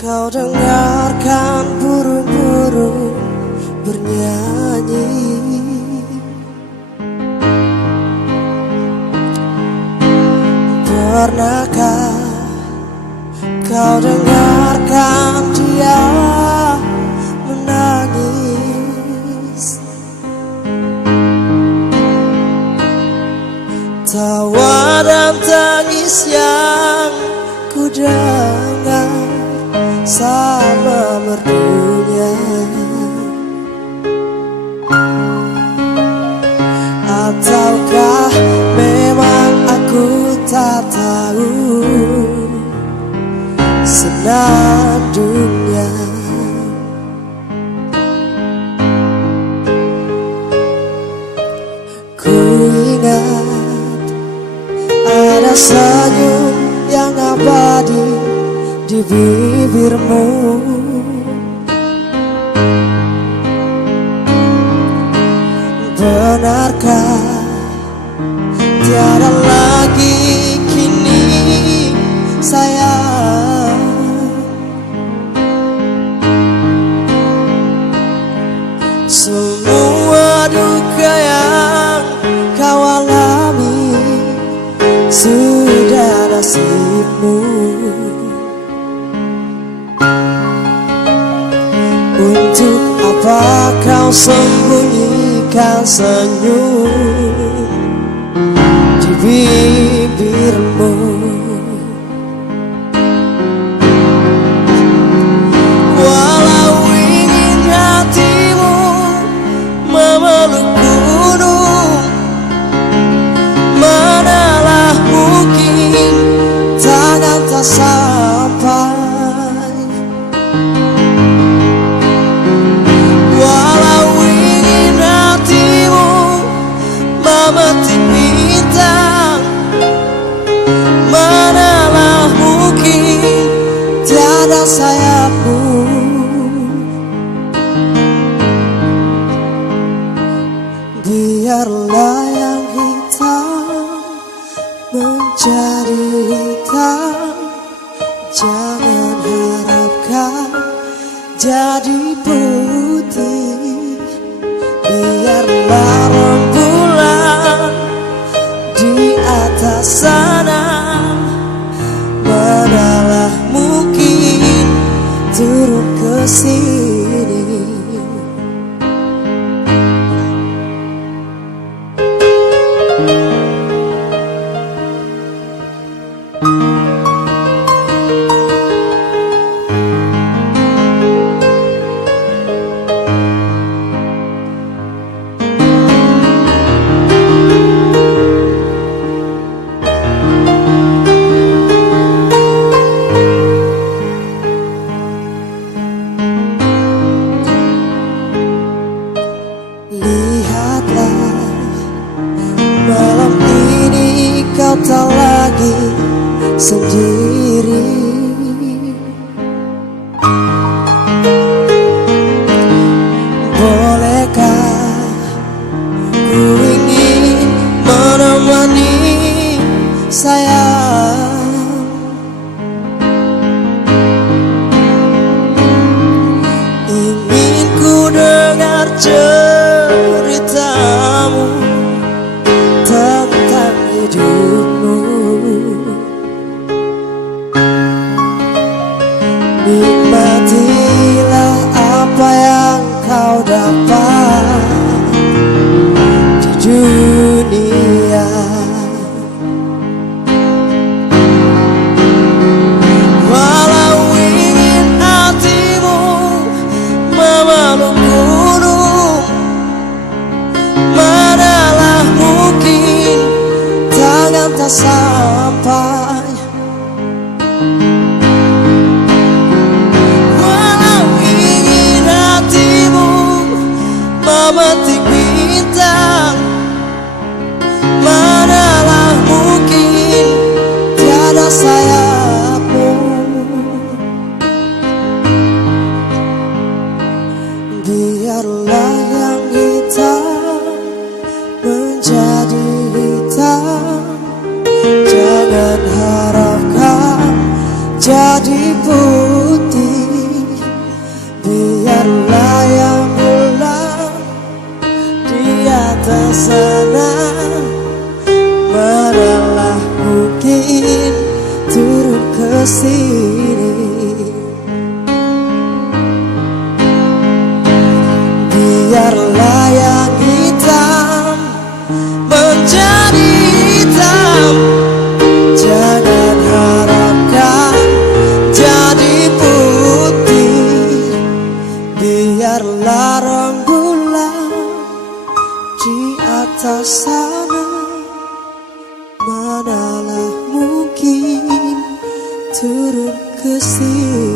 Kau dengarkan burung-burung bernyanyi. Pernahkah kau dengarkan dia menangis? Tawa dan tangis yang ku dengar sama merdunya. Ataukah memang aku tak tahu senandungnya? Ku ingat ada senyum yang abadi di bibirmu. Benarkah tiada lagi kini sayang? Semua duka yang kau alami sudah nasibmu. Untuk apa kau sembunyikan senyum di bibirmu? Walau ingin hatimu memeluk gunung, manalah mungkin tangan tak sampai. Memetik bintang, manalah mungkin tiada sayapmu. Biarlah yang hitam menjadi hitam, jangan harapkan jadi putih. Biarlah rembulan di atas sana, manalah mungkin turun ke sini. Lihatlah, malam ini kau tak lagi sendiri. Bolehkah ku ingin menemani sayang? Ingin ku dengar ceritamu tentang hidupmu. Nikmatilah apa yang kau dapat di dunia. Walau ingin hatimu memeluk gunung, manalah mungkin tangan tak sampai. Walau ingin hatimu memetik bintang, manalah mungkin tiada sayapmu. Biarlah yang hitam menjadi hitam, jangan harapkan jadi putih. sini. Biarlah yang hitam menjadi hitam, jangan harapkan jadi putih. Biarlah rembulan di atas sana, manalah mungkin turun ke sini.